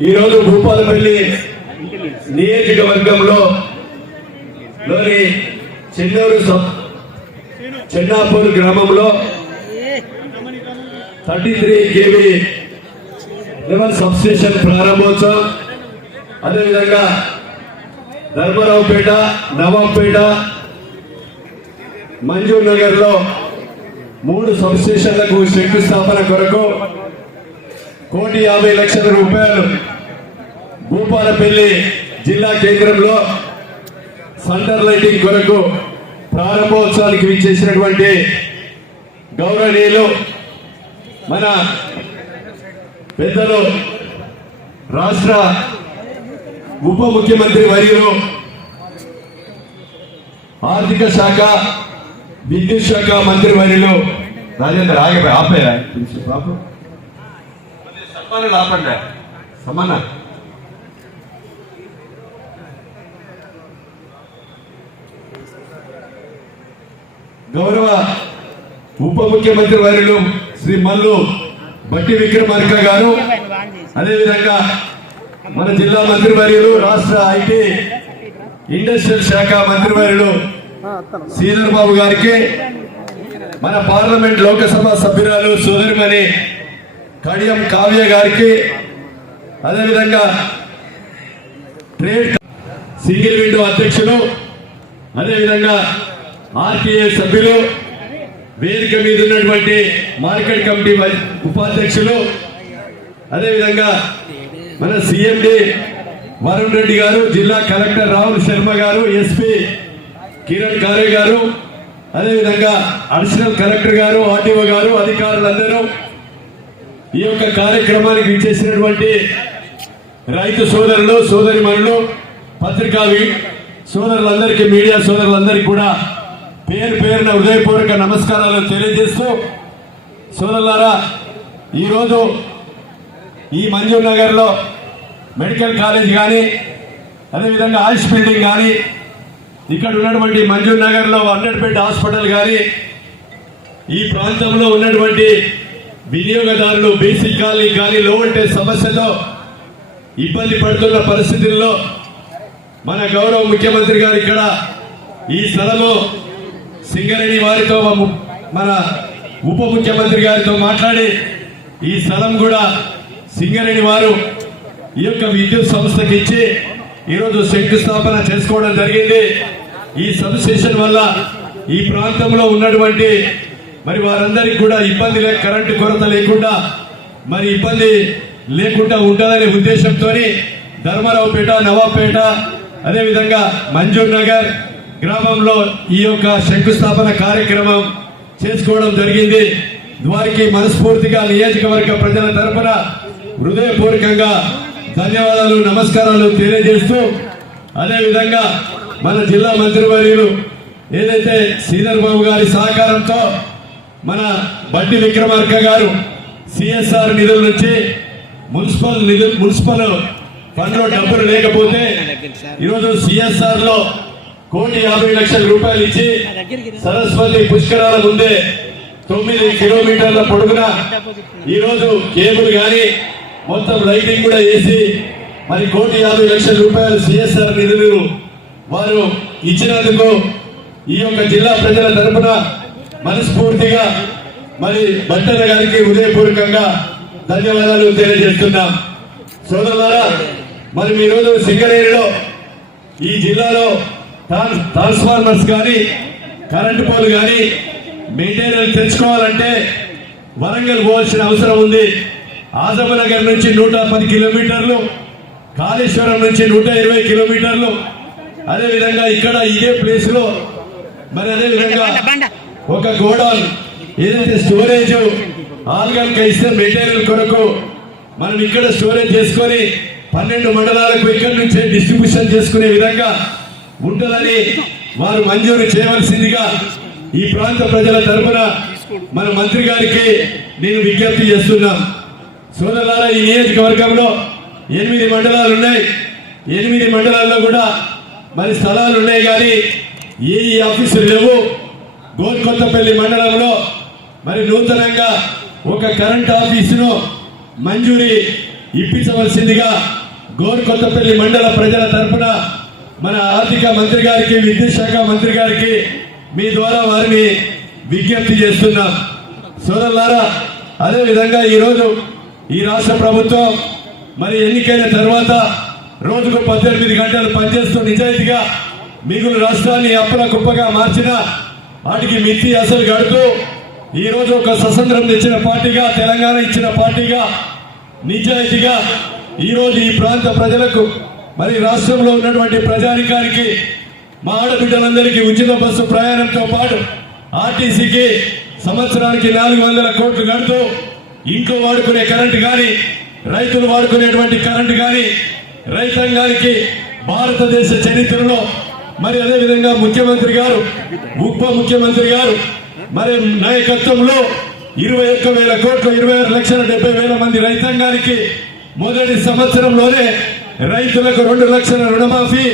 ఈరోజు భూపాలపల్లి నియోజకవర్గంలో లోని చెన్నూరు చెన్నాపూర్ గ్రామంలో thirty three KV eleven substation ప్రారంభోత్సవం. అదేవిధంగా ధర్మరావుపేట నవాబ్పేట మంజూర్ నగర్లో మూడు సబ్స్టేషన్లకు శంకుస్థాపన కొరకు కోటి యాభై లక్షల రూపాయలు భూపాలపల్లి జిల్లా కేంద్రంలో సంటర్ లైటింగ్ కొరకు ప్రారంభోత్సవానికి విచ్చేసినటువంటి గౌరవనీయులు మన పెద్దలు రాష్ట్ర ఉప ముఖ్యమంత్రి వర్యులు ఆర్థిక శాఖ విద్యుత్ శాఖ మంత్రి వర్యులు. రాజేంద్ర ఆగిపోయి ఆపేరా. పాపం. సమ్మానాలు ఆపండి. సమ్మాన గౌరవ ఉప ముఖ్యమంత్రి వర్యులు శ్రీ మల్లు బట్టి విక్రమార్క గారు. అదేవిధంగా మన జిల్లా మంత్రి వర్యులు రాష్ట్ర ఐటీ ఇండస్ట్రియల్ శాఖ మంత్రి వర్యులు శ్రీధర్ బాబు గారికి మన పార్లమెంట్ లోకసభ సభ్యురాలు సోదరిమణి కడియం కావ్య గారికి అదేవిధంగా ట్రేడ్ సింగిల్ విండో అధ్యక్షులు అదేవిధంగా ఆర్టీఏ సభ్యులు వేదిక మీద ఉన్నటువంటి మార్కెట్ కమిటీ వై- ఉపాధ్యక్షులు అదేవిధంగా మన సిఎండి వరుణ్ రెడ్డి గారు జిల్లా కలెక్టర్ రాహుల్ శర్మ గారు ఎస్పీ కిరణ్ ఖారే గారు అదేవిధంగా అడిషనల్ కలెక్టర్ గారు ఆర్టీఓ గారు అధికారులందరూ ఈ యొక్క కార్యక్రమానికి విచ్చేసినటువంటి రైతు సోదరులు సోదరిమణులు పత్రికా సోదరులందరికీ మీడియా సోదరులందరికీ కూడా పేరు పేరున హృదయపూర్వక నమస్కారాలు తెలియజేస్తూ సోదరులారా ఈరోజు ఈ మంజూర్ నగర్లో మెడికల్ కాలేజ్ కానీ అదేవిధంగా ఆయుష్ బిల్డింగ్ కానీ ఇక్కడ ఉన్నటువంటి మంజూర్ నగర్లో హండ్రెడ్ బెడ్ హాస్పిటల్ కానీ ఈ ప్రాంతంలో ఉన్నటువంటి వినియోగదారులు బీసీ కాలనీ కానీ లో వోల్టేజ్ సమస్యతో ఇబ్బంది పడుతున్న పరిస్థితుల్లో మన గౌరవ ముఖ్యమంత్రి గారు ఇక్కడ ఈ స్థలము సింగరేణి వారితో మన ఉప ముఖ్యమంత్రి గారితో మాట్లాడి ఈ స్థలం కూడా సింగరేణి వారు ఈ యొక్క విద్యుత్ సంస్థకి ఇచ్చి ఈరోజు శంకుస్థాపన చేసుకోవడం జరిగింది. ఈ సబ్ స్టేషన్ వల్ల ఈ ప్రాంతంలో ఉన్నటువంటి మరి వారందరికీ కూడా ఇబ్బంది లేక కరెంటు కొరత లేకుండా మరి ఇబ్బంది లేకుండా ఉంటుందనే ఉద్దేశంతో ధర్మారావుపేట నవాబ్పేట అదేవిధంగా మంజూర్ నగర్ గ్రామంలో ఈ యొక్క శంకుస్థాపన కార్యక్రమం చేసుకోవడం జరిగింది. వారికి మనస్ఫూర్తిగా నియోజకవర్గ ప్రజల తరఫున హృదయపూర్వకంగా ధన్యవాదాలు నమస్కారాలు తెలియజేస్తూ అదేవిధంగా మన జిల్లా మంత్రివర్యులు ఏదైతే శ్రీధర్ బాబు గారి సహకారంతో మన బట్టి విక్రమార్క గారు సిఎస్ఆర్ నిధుల నుంచి మున్సిపల్ నిధులు మున్సిపల్ ఫండ్లో డబ్బులు లేకపోతే ఈరోజు సిఎస్ఆర్లో కోటి యాభై లక్షల రూపాయలు ఇచ్చి సరస్వతి పుష్కరాల ముందే తొమ్మిది కిలోమీటర్ల పొడుగున ఈరోజు కేబుల్ కానీ మొత్తం లైటింగ్ కూడా వేసి మరి కోటి యాభై లక్షల రూపాయలు సిఎస్ఆర్ నిధులు వారు ఇచ్చినందుకు ఈ యొక్క జిల్లా ప్రజల తరపున మనస్ఫూర్తిగా మరి భట్టన్న గారికి హృదయపూర్వకంగా ధన్యవాదాలు తెలియజేస్తున్నాం. సోదరులారా మరి ఈరోజు సింగరేణిలో ఈ జిల్లాలో ట్రాన్స్ఫార్మర్స్ కానీ కరెంటు పోలు కానీ మెయింటైనర్ తెచ్చుకోవాలంటే వరంగల్ పోవాల్సిన అవసరం ఉంది. ఆజమనగర్ నుంచి నూట పది కిలోమీటర్లు కాళేశ్వరం నుంచి నూట ఇరవై కిలోమీటర్లు. అదే విధంగా ఇక్కడ ఇదే ప్లేస్లో మరి అదే విధంగా ఒక గోడౌన్ ఏదైతే స్టోరేజ్ ఆర్గాన్ ఇస్తే మెటీరియల్ కొరకు మనం ఇక్కడ స్టోరేజ్ చేసుకొని పన్నెండు మండలాలకు ఇక్కడ నుంచే డిస్ట్రిబ్యూషన్ చేసుకునే విధంగా ఉంటుందని వారు మంజూరు చేయవలసిందిగా ఈ ప్రాంత ప్రజల తరపున మన మంత్రి గారికి నేను విజ్ఞప్తి చేస్తున్నాను సోదరులారా ఈ నియోజకవర్గంలో ఎనిమిది మండలాలు ఉన్నాయి ఎనిమిది మండలాల్లో కూడా మరి స్థలాలు ఉన్నాయి కానీ ఏ ఈ ఆఫీసులు లేవు. గోల్కొత్తపల్లి మండలంలో మరి నూతనంగా ఒక కరెంట్ ఆఫీసును మంజూరి ఇప్పించవలసిందిగా గోల్కొత్తపల్లి మండల ప్రజల తరపున మన ఆర్థిక మంత్రి గారికి విద్యుత్ శాఖ మంత్రి గారికి మీ ద్వారా వారిని విజ్ఞప్తి చేస్తున్నాం. సోదరులారా అదే విధంగా ఈరోజు ఈ రాష్ట్ర ప్రభుత్వం మరి ఎన్నికైన తర్వాత రోజుకు పద్దెనిమిది గంటలు పనిచేస్తూ నిజాయితీగా మిగులు రాష్ట్రాన్ని అప్పుల కుప్పగా మార్చిన వాటికి మిత్తి అసలు గడుతూ ఈ రోజు ఒక స్వతంత్రం తెచ్చిన పార్టీగా తెలంగాణ ఇచ్చిన పార్టీగా నిజాయితీగా ఈ రోజు ఈ ప్రాంత ప్రజలకు మరి రాష్ట్రంలో ఉన్నటువంటి ప్రజానికానికి మా ఆడబిడ్డలందరికీ ఉచిత బస్సు ప్రయాణంతో పాటు ఆర్టీసీకి సంవత్సరానికి నాలుగు వందల కోట్లు కడుతూ ఇంట్లో వాడుకునే కరెంటు కానీ రైతులు వాడుకునేటువంటి కరెంటు కానీ రైతాంగానికి భారతదేశ చరిత్రలో మరి అదే విధంగా ముఖ్యమంత్రి గారు ఉప ముఖ్యమంత్రి గారు మరి నాయకత్వంలో ఇరవై ఒక్క వేల కోట్లు ఇరవై ఆరు లక్షల డెబ్బై వేల మంది రైతాంగానికి మొదటి సంవత్సరంలోనే రైతులకు రెండు లక్షల రుణమాఫీ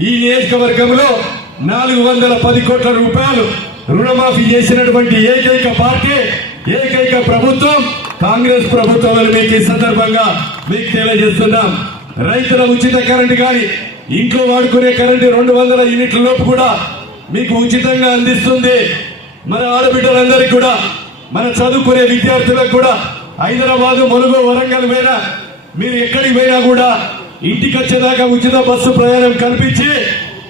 ఈ నియోజకవర్గంలో నాలుగు వందల పది కోట్ల రూపాయలు రుణమాఫీ చేసినటువంటి ఏకైక పార్టీ ఏకైక ప్రభుత్వం కాంగ్రెస్ ప్రభుత్వం అని మీకు ఈ సందర్భంగా మీకు తెలియజేస్తున్నాం. రైతుల ఉచిత కరెంటు కానీ ఇంట్లో వాడుకునే కరెంటు రెండు వందల యూనిట్ల లోపు కూడా మీకు ఉచితంగా అందిస్తుంది. మన ఆడబిడ్డలందరికీ కూడా మన చదువుకునే విద్యార్థులకు కూడా హైదరాబాదు ములుగు వరంగల్ పోయినా మీరు ఎక్కడికి పోయినా కూడా ఇంటికి వచ్చేదాకా ఉచిత బస్సు ప్రయాణం కల్పించి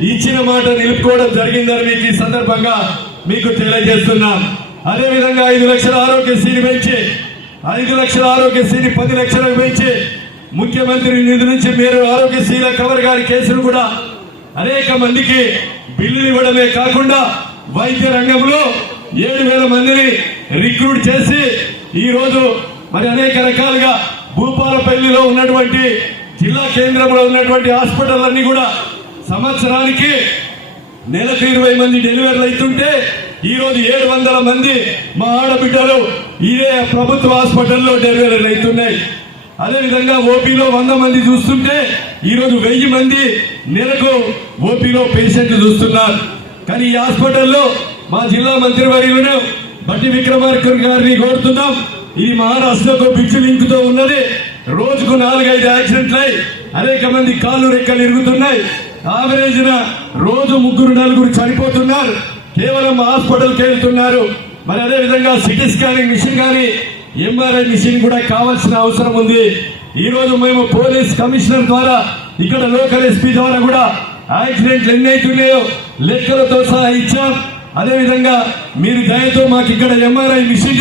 ఇచ్చిన మాట నిలుపుకోవడం జరిగిందని మీకు ఈ సందర్భంగా మీకు తెలియజేస్తున్నాం. అదే విధంగా ఐదు లక్షల ఆరోగ్యశ్రీని పెంచి ఐదు లక్షల ఆరోగ్యశ్రీని పది లక్షలకు పెంచి ముఖ్యమంత్రి నిధి నుంచి మీరు ఆరోగ్యశ్రీల కవర్ గారి కేసులు కూడా అనేక మందికి బిల్లులు ఇవ్వడమే కాకుండా వైద్య రంగంలో ఏడు వేల మందిని రిక్రూట్ చేసి ఈ రోజు మరి అనేక రకాలుగా భూపాలపల్లిలో ఉన్నటువంటి జిల్లా కేంద్రంలో ఉన్నటువంటి హాస్పిటల్ అన్ని కూడా సంవత్సరానికి నెలకు ఇరవై మంది డెలివరీలు అవుతుంటే ఈ రోజు ఏడు వందల మంది మా ఆడబిడ్డలు ఇదే ప్రభుత్వ హాస్పిటల్లో డెలివరీలు అవుతున్నాయి. అదేవిధంగా ఓపీలో వంద మంది చూస్తుంటే ఈ రోజు వెయ్యి మంది నెలకు ఓపీలో పేషెంట్లు చూస్తున్నారు. కానీ ఈ హాస్పిటల్లో మా జిల్లా మంత్రి వర్యులను బట్టి విక్రమార్కర్ గారిని కోరుతున్నాం. ఈ మహారాష్ట్రకు పిచ్చి లింక్తో ఉన్నది. రోజుకు నాలుగైదు యాక్సిడెంట్లు అయి అనేక మంది కాళ్ళు రెక్కలు ఇరుగుతున్నాయి. ఆవరేజ్ రోజు ముగ్గురు నలుగురు చనిపోతున్నారు. కేవలం హాస్పిటల్కి వెళ్తున్నారు. మరి అదే విధంగా సిటీ స్కానింగ్ మిషన్ కానీ ఎంఆర్ఐ మిషన్ కూడా కావాల్సిన అవసరం ఉంది. ఈ రోజు మేము పోలీస్ కమిషనర్ ద్వారా ఇక్కడ లోకల్ ఎస్పీ ద్వారా కూడా యాక్సిడెంట్లు ఎన్ని అవుతున్నాయో లెక్కలతో సహా ఇచ్చాం. అదేవిధంగా మీరు దయతో మాకు ఇక్కడ ఎంఆర్ఐ మిషన్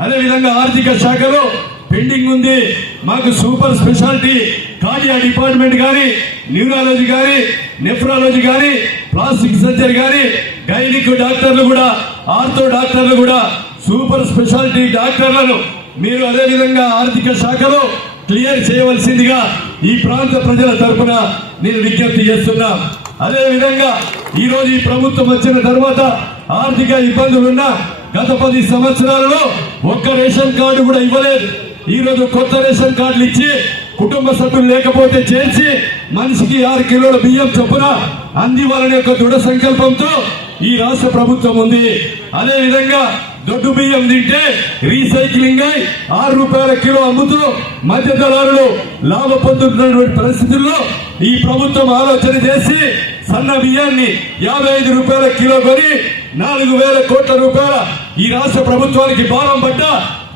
అదేవిధంగా ఆర్థిక శాఖలో పెండింగ్ ఉంది. మాకు సూపర్ స్పెషాలిటీ. కార్డియా డిపార్ట్మెంట్ కానీ న్యూరాలజీ కానీ నెఫ్రాలజీ కానీ ప్లాస్టిక్ సర్జరీ కానీ గైనిక్ డాక్టర్లు కూడా ఆర్థో డాక్టర్లు కూడా సూపర్ స్పెషాలిటీ డాక్టర్లను మీరు అదేవిధంగా ఆర్థిక శాఖలో క్లియర్ చేయవలసిందిగా ఈ ప్రాంత ప్రజల తరఫున నేను విజ్ఞప్తి చేస్తున్నా. అదేవిధంగా ఈరోజు ఈ ఈ ప్రభుత్వం వచ్చిన తర్వాత ఆర్థిక ఇబ్బందులున్నా గత పది సంవత్సరాలలో ఒక్క రేషన్ కార్డు కూడా ఇవ్వలేదు. ఈ రోజు కొత్త రేషన్ కార్డులు ఇచ్చి కుటుంబ సభ్యులు లేకపోతే చేర్చి మనిషికి ఆరు కిలోల బియ్యం చొప్పున అందివ్వాలనే యొక్క దృఢ సంకల్పంతో ఈ రాష్ట్ర ప్రభుత్వం ఉంది. అదే విధంగా దొడ్డు బియ్యం తింటే రీసైక్లింగ్ అయి ఆరు రూపాయల కిలో అమ్ముతూ మధ్య దళారులు లాభ పొందుతున్నటువంటి పరిస్థితుల్లో ఈ ప్రభుత్వం ఆలోచన చేసి సన్న బియ్యాన్ని యాభై ఐదు రూపాయల కిలో కొని నాలుగు వేల కోట్ల రూపాయల ఈ రాష్ట్ర ప్రభుత్వానికి భారం పడ్డ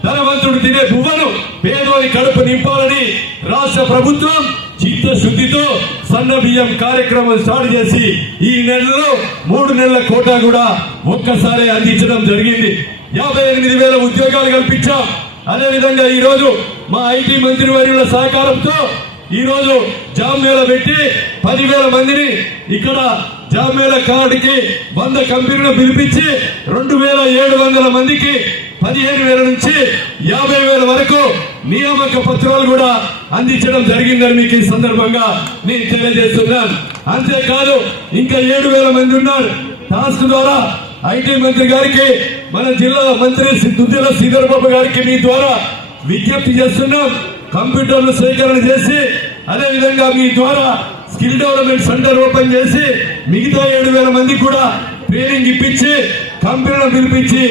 ధనవంతుడు తినే బువ్వను పేదోని కడుపు నింపాలని రాష్ట్ర ప్రభుత్వం చిత్తశుద్ధితో సన్న బియ్యం కార్యక్రమం స్టార్ట్ చేసి ఈ నెలలో మూడు నెలల కోటా కూడా ఒక్కసారి అందించడం జరిగింది. యాభై ఎనిమిది వేల ఉద్యోగాలు కల్పించాం. అదే విధంగా ఈ రోజు మా ఐటీ మంత్రి వర్యుల సహకారంతో ఈ రోజు జాబ్ మేళ పెట్టి పదివేల మందిని ఇక్కడ జాబ్ మేళ కార్డుకి వంద కంపెనీలు పిలిపించి రెండు వేల ఏడు వందల మందికి పదిహేను వేల నుంచి యాభై వేల వరకు నియామక పత్రాలు కూడా అందించడం జరిగిందని మీకు ఈ సందర్భంగా నేను తెలియజేస్తున్నాను. అంతేకాదు ఇంకా ఏడు వేల మంది ఉన్నారు. టాస్క్ ద్వారా ఐటీ మంత్రి గారికి మన జిల్లా మంత్రి దుద్దిల శ్రీధర్ బాబు గారికి మీ ద్వారా విజ్ఞప్తి చేస్తున్నాం. కంప్యూటర్లు సేకరణ చేసి అదే విధంగా మీ ద్వారా స్కిల్ డెవలప్మెంట్ సెంటర్ ఓపెన్ చేసి మిగతా ఏడు వేల మందికి కూడా ట్రైనింగ్ ఇప్పించి కంపెనీలను పిలిపించి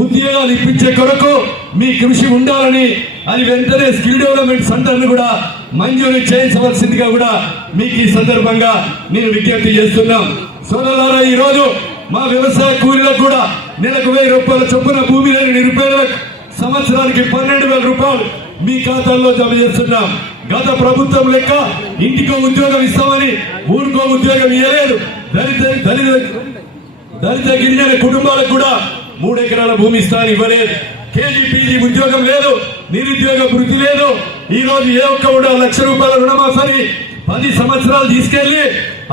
ఉద్యోగాలు ఇప్పించే కొరకు మీ కృషి ఉండాలని అది వెంటనే స్కిల్ డెవలప్మెంట్ సెంటర్ను కూడా మంజూరు చేయించవలసిందిగా కూడా మీకు ఈ సందర్భంగా నేను విజ్ఞప్తి చేస్తున్నాం. సోదరులారా ఈరోజు మా వ్యవసాయ కూలీలకు కూడా నెలకు వెయ్యి రూపాయల చొప్పున భూమి లేని నిరుపేదలకు సంవత్సరానికి పన్నెండు వేల రూపాయలు మీ ఖాతాల్లో జమ చేస్తున్నాం. గత ప్రభుత్వం లెక్క ఇంటికో ఉద్యోగం ఇస్తామని ఊరికో ఉద్యోగం ఇవ్వలేదు దళిత దళిత దళిత గిరిజన కుటుంబాలకు కూడా మూడు ఎకరాల భూమి ఇస్తాను ఇవ్వలేదు. కేజీ పీజీ ఉద్యోగం లేదు నిరుద్యోగ వృద్ధి లేదు. ఈ రోజు ఏ ఒక్క కూడా లక్ష రూపాయల రుణమాఫీ పది సంవత్సరాలు తీసుకెళ్ళి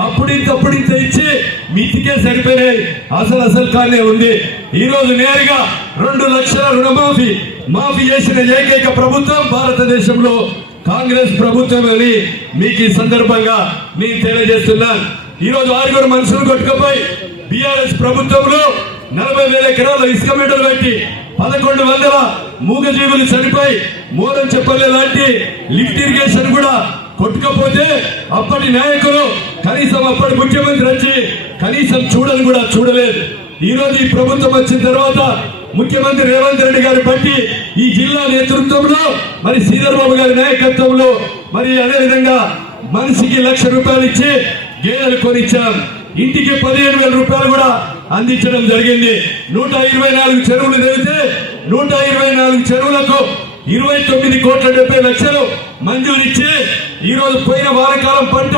అప్పుడింత అప్పుడింత ఇచ్చి మితికే సరిపోయాయి అసలు అసలు కానే ఉంది. ఈ రోజు నేరుగా రెండు లక్షల రుణమాఫీ మాఫీ చేసిన ఏకైక ప్రభుత్వం భారతదేశంలో కాంగ్రెస్ ప్రభుత్వం అని మీకు ఈ సందర్భంగా నేను తెలియజేస్తున్నాను. ఈ రోజు ఆరుగురు మనుషులు కొట్టుకుపోయి బీఆర్ఎస్ ప్రభుత్వంలో నలభై వేల ఎకరాల ఇసుక మీటర్ పెట్టి పదకొండు వందల మూగజీవులు చనిపోయి మోరం చెప్పలే లాంటి లిఫ్ట్ ఇరిగేషన్ కూడా కొట్టుకపోతే అప్పటి నాయకులు కనీసం అప్పటి ముఖ్యమంత్రి వచ్చి కనీసం చూడని కూడా చూడలేదు. ఈ రోజు ఈ ప్రభుత్వం వచ్చిన తర్వాత ముఖ్యమంత్రి రేవంత్ రెడ్డి గారి బట్టి ఈ జిల్లా నేతృత్వంలో మరి శ్రీధర్ బాబు గారి నాయకత్వంలో మరి అదేవిధంగా మనిషికి లక్ష రూపాయలు ఇచ్చి గేదెలు కొనిచ్చాం. ఇంటికి పదిహేను వేల రూపాయలు కూడా అందించడం జరిగింది. నూట ఇరవై నాలుగు చెరువులు తెలితే నూట ఇరవై నాలుగు చెరువులకు ఇరవై తొమ్మిది కోట్ల డెబ్బై లక్షలు మంజూరిచ్చి ఈరోజు ఈ రోజు పోయిన వారకాలం పంట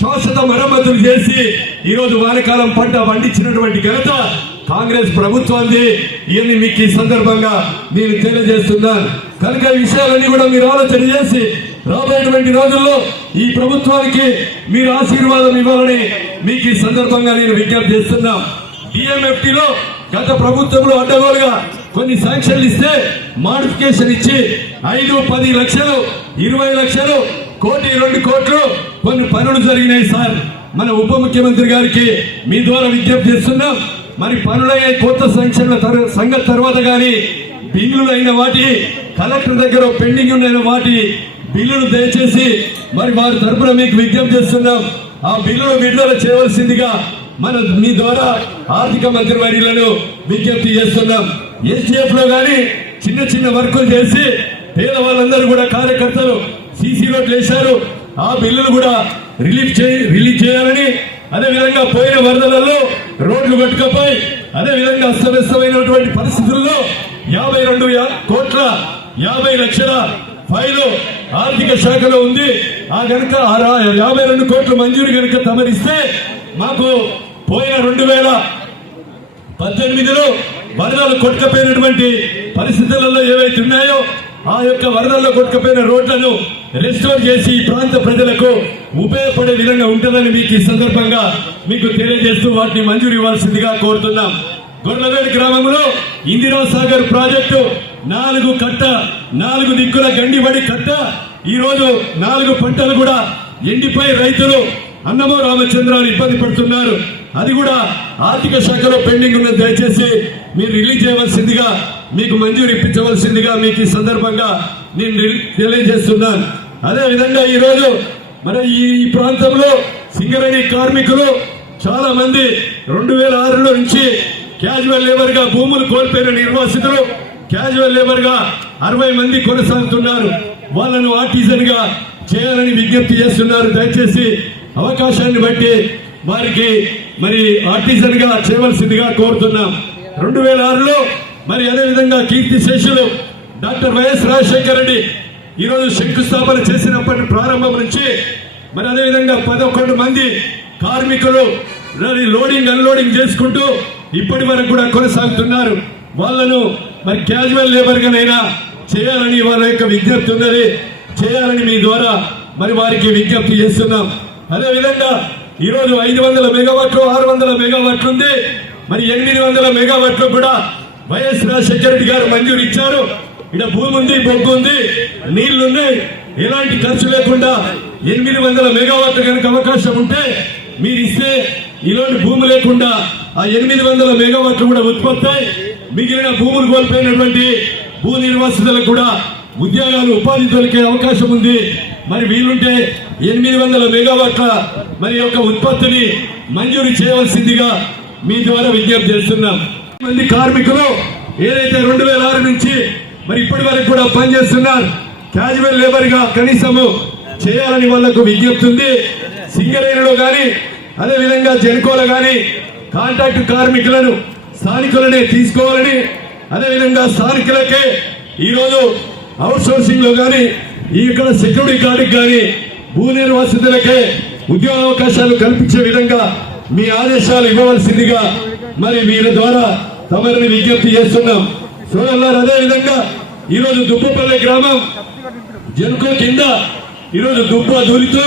శాశ్వత మరమ్మతులు చేసి ఈ రోజు పంట పండించినటువంటి ఘనత కాంగ్రెస్ ప్రభుత్వాన్ని ఇవన్నీ మీకు ఈ సందర్భంగా నేను తెలియజేస్తున్నాను. కనుక ఈ విషయాలన్నీ కూడా మీరు ఆలోచన చేసి రాబోయేటువంటి రోజుల్లో ఈ ప్రభుత్వానికి మీరు ఆశీర్వాదం ఇవ్వాలని మీకు ఈ సందర్భంగా నేను విజ్ఞప్తి చేస్తున్నా. డిఎంఎఫ్టీలో గత ప్రభుత్వంలో అడ్డగోలుగా కొన్ని శాంక్షన్లు ఇస్తే మాడిఫికేషన్ ఇచ్చి ఐదు పది లక్షలు ఇరవై లక్షలు కోటి రెండు కోట్లు కొన్ని పనులు జరిగినాయి సార్. మన ఉప ముఖ్యమంత్రి గారికి మీ ద్వారా విజ్ఞప్తి చేస్తున్నాం. మరి పనులయ్యే కొత్త శాంక్షన్ల తర్- సంగతి తర్వాత కానీ బిల్లులైన అయిన వాటి కలెక్టర్ దగ్గర పెండింగ్ ఉన్న వాటి బిల్లులు దయచేసి మరి వారి తరపున మీకు విజ్ఞప్తి చేస్తున్నాం. ఆ బిల్లును విడుదల చేయవలసిందిగా మన మీ ద్వారా ఆర్థిక మంత్రి వర్యులను విజ్ఞప్తి చేస్తున్నాం. ఎస్టీఎఫ్లో గాని చిన్న చిన్న వర్కులు చేసి పేదవాళ్ళందరూ కూడా కార్యకర్తలు సీసీ రోడ్లు వేశారు. ఆ బిల్లులు కూడా రిలీఫ్ చేయ రిలీజ్ చేయాలని అదే విధంగా పోయిన వరదలలో రోడ్లు కట్టుకపోయి అదే విధంగా అస్తవ్యస్తమైనటువంటి పరిస్థితుల్లో యాభై రెండు కోట్ల యాభై లక్షల ఫైలు ఆర్థిక శాఖలో ఉంది. ఆ గనుక యాభై రెండు కోట్ల మంజూరు గనుక తమరిస్తే మాకు పోయిన రెండు వేల పద్దెనిమిదిలో వరదలు కొట్టుకపోయినటువంటి పరిస్థితులలో ఏవైతే ఉన్నాయో ఆ యొక్క వరదల్లో కొట్టుకపోయిన రోడ్లను రెస్టోర్ చేసి ఈ ప్రాంత ప్రజలకు ఉపయోగపడే విధంగా ఉంటుందని మీకు ఈ సందర్భంగా మీకు తెలియజేస్తూ వాటిని మంజూరు ఇవ్వాల్సిందిగా కోరుతున్నాం. గొర్రెలవేడి గ్రామంలో ఇందిరా సాగర్ ప్రాజెక్టు నాలుగు కట్ట నాలుగు దిక్కుల గండిబడి కట్ట. ఈరోజు నాలుగు పంటలు కూడా ఎండిపోయి రైతులు అన్నమో రామచంద్రాలు ఇబ్బంది పడుతున్నారు. అది కూడా ఆర్థిక శాఖలో పెండింగ్ ఉన్నది. దయచేసి మీరు రిలీజ్ చేయవలసిందిగా మీకు మంజూరు ఇప్పించవలసిందిగా మీకు ఈ సందర్భంగా నేను తెలియజేస్తున్నాను. అదే విధంగా ఈ రోజు మరి ఈ ఈ ప్రాంతంలో సింగరేణి కార్మికులు చాలా మంది రెండు వేల ఆరులో నుంచి క్యాజువల్ లేబర్గా భూములు కోల్పోయిన నిర్వాసితులు క్యాజువల్ లేబర్గా అరవై మంది కొనసాగుతున్నారు. వాళ్ళను ఆర్టిజన్గా చేయాలని విజ్ఞప్తి చేస్తున్నారు. దయచేసి అవకాశాన్ని బట్టి వారికి మరి ఆర్టిజన్గా చేయవలసిందిగా కోరుతున్నాం. రెండు వేల ఆరులో మరి అదే విధంగా కీర్తి శేషులు డాక్టర్ వైఎస్ రాజశేఖర రెడ్డి ఈరోజు శంకుస్థాపన చేసినప్పటి ప్రారంభం నుంచి మరి అదే విధంగా పదకొండు మంది కార్మికులు లోడింగ్ అన్లోడింగ్ చేసుకుంటూ ఇప్పటి వరకు కూడా కొనసాగుతున్నారు. వాళ్ళను మరి క్యాజువల్ లేబర్ గానైనా చేయాలని వారి యొక్క విజ్ఞప్తి ఉన్నది. చేయాలని మీ ద్వారా మరి వారికి విజ్ఞప్తి చేస్తున్నాం. అదే విధంగా ఈ రోజు ఐదు వందల మెగావాట్లు ఆరు వందల మెగావాట్లు ఉంది. మరి ఎనిమిది వందల మెగావాట్లు కూడా వైఎస్ రాజశేఖర రెడ్డి గారు మంజూరు ఇచ్చారు. ఇక్కడ భూమి ఉంది బొగ్గు ఉంది నీళ్ళున్నాయి ఎలాంటి ఖర్చు లేకుండా ఎనిమిది వందల మెగావాట్లు కనుక అవకాశం ఉంటే మీరు ఇస్తే ఇలాంటి భూమి లేకుండా ఆ ఎనిమిది వందల మెగావాట్లు కూడా ఉత్పత్తి అయి మిగిలిన భూములు కోల్పోయినటువంటి భూ నిర్వాసితులకు కూడా ఉద్యోగాలు ఉపాధి దొరికే అవకాశం ఉంది. మరి వీలుంటే ఎనిమిది వందల మెగావాట్ల మరి యొక్క ఉత్పత్తిని మంజూరు చేయవలసిందిగా మీ ద్వారా విజ్ఞప్తి చేస్తున్నాం. మంది కార్మికులు ఏదైతే రెండు వేల ఆరు నుంచి మరి ఇప్పటి వరకు కూడా పనిచేస్తున్నారు క్యాజువల్ లేబర్గా కనీసము చేయాలని వాళ్ళకు విజ్ఞప్తి ఉంది. సింగరేణిలో కానీ అదేవిధంగా జెన్కోలో కానీ కాంట్రాక్ట్ కార్మికులను స్థానికులనే తీసుకోవాలని అదేవిధంగా స్థానికులకే ఈరోజు అవుట్ సోర్సింగ్లో కానీ ఈ ఇక్కడ సెక్యూరిటీ గార్డుకి కానీ భూ నిర్వాసితులకే ఉద్యోగ అవకాశాలు కల్పించే విధంగా మీ ఆదేశాలు ఇవ్వవలసిందిగా మరి వీళ్ళ ద్వారా తమరిని విజ్ఞప్తి చేస్తున్నాం. సోదరులారు అదే విధంగా ఈరోజు దుబ్బపల్లె గ్రామం జనుకో కింద ఈరోజు దుబ్బ దూరితో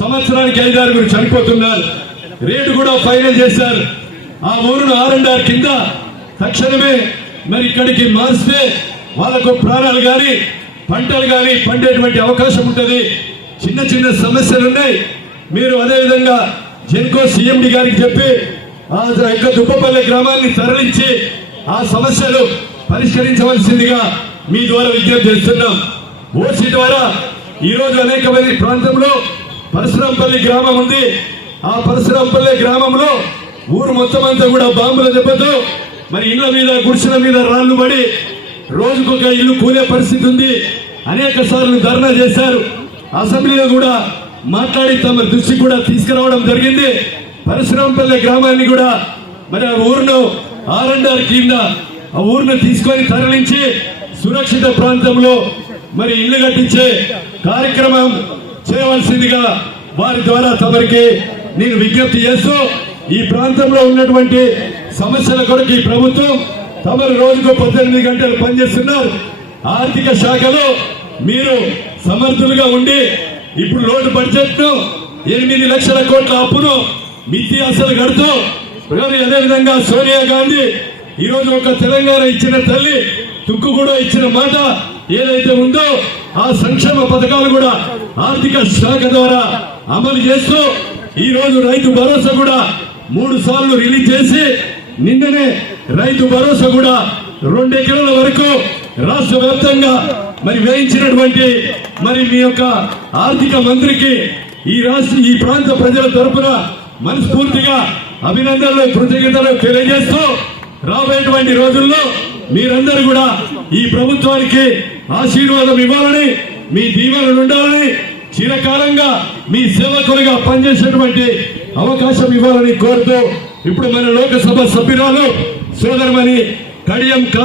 సంవత్సరానికి ఐదారుగురు చనిపోతున్నారు. రేటు కూడా ఫైనల్ చేశారు. ఆ ఊరును ఆర్ఎండ్ఆర్ కింద తక్షణమే మరి ఇక్కడికి మారిస్తే వాళ్ళకు ప్రాణాలు కానీ పంటలు కానీ పండేటువంటి అవకాశం ఉంటుంది. చిన్న చిన్న సమస్యలు ఉన్నాయి మీరు అదేవిధంగా జెన్కో సీఎండి గారికి చెప్పి ఆ యొక్క దుబ్బపల్లి గ్రామాన్ని తరలించి ఆ సమస్యలు పరిష్కరించవలసిందిగా మీ ద్వారా విజ్ఞప్తి చేస్తున్నాం. ఓసీ ద్వారా ఈ రోజు అనేకమైన ప్రాంతంలో పరశురాంపల్లి గ్రామం ఉంది. ఆ పరశురాంపల్లి గ్రామంలో ఊరు మొత్తం అంతా కూడా బాంబుల దెబ్బతో మరి ఇళ్ళ మీద గుడిసెల మీద రాళ్ళు పడి రోజుకొక ఇల్లు కూలే పరిస్థితి ఉంది. అనేక సార్లు ధర్నా చేశారు. అసెంబ్లీలో కూడా మాట్లాడి తమ దృష్టి కూడా తీసుకురావడం జరిగింది. పరశురాంపల్లె గ్రామాన్ని కూడా మరి ఆ ఊరును ఆర్ అండ్ కింద ఆ ఊరిని తీసుకొని తరలించి సురక్షిత ప్రాంతంలో మరి ఇల్లు కట్టించే కార్యక్రమం చేయవలసిందిగా వారి ద్వారా తమరికి నేను విజ్ఞప్తి చేస్తూ ఈ ప్రాంతంలో ఉన్నటువంటి సమస్యల కొరకు ఈ ప్రభుత్వం తమరు రోజుకు పద్దెనిమిది గంటలు పనిచేస్తున్నారు. ఆర్థిక శాఖలో మీరు సమర్థులుగా ఉండి ఇప్పుడు రోడ్డు బడ్జెట్ను ఎనిమిది లక్షల కోట్ల అప్పును మితి అసలు కడుతూ అదేవిధంగా సోనియా గాంధీ ఈరోజు ఒక తెలంగాణ ఇచ్చిన తల్లి తుక్కు కూడా ఇచ్చిన మాట ఏదైతే ఉందో ఆ సంక్షేమ పథకాలు కూడా ఆర్థిక శాఖ ద్వారా అమలు చేస్తూ ఈ రోజు రైతు భరోసా కూడా మూడు సార్లు రిలీజ్ చేసి నిన్ననే రైతు భరోసా కూడా రెండు ఎకరాల వరకు రాష్ట్ర వ్యాప్తంగా మరి వేయించినటువంటి మరి మీ యొక్క ఆర్థిక మంత్రికి ఈ రాష్ట్ర ఈ ప్రాంత ప్రజల తరఫున మనస్ఫూర్తిగా అభినందనలు కృతజ్ఞతలు తెలియజేస్తూ రాబోయేటువంటి రోజుల్లో మీరందరూ కూడా ఈ ప్రభుత్వానికి ఆశీర్వాదం ఇవ్వాలని మీ దీవెనలు ఉండాలని చిరకాలంగా మీ సేవకులుగా పనిచేసేటువంటి అవకాశం ఇవ్వాలని కోరుతూ ఇప్పుడు మన లోకసభ సభ్యురాలు సోదరమణి కడియం కా